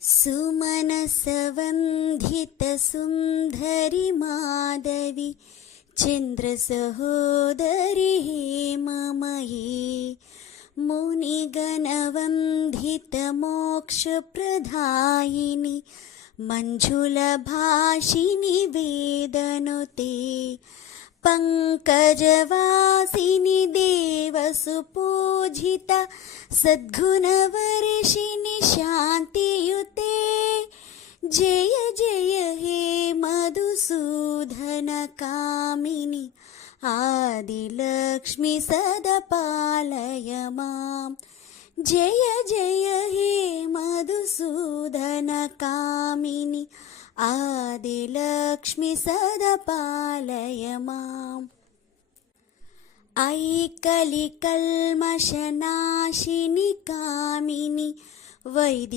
सुमनसवन्धितसुन्दरि माधवी चन्द्रसहोदरि हेममयी मुनिगणवन्दितमोक्षप्रदायिनि मञ्जुलभाषिनि वेदनुते पङ्कजवासिनि देवसुपूजिता सद्गुणवर्षिणि शान्तियुते जय जय हे मधुसूदनकामिनि आदिलक्ष्मि सदा पालय मां जय जय हे मधुसूदनकामिनि आदिलक्ष्मि सदा पालय माम् ऐकलिकल्मषनाशिनि कामिनि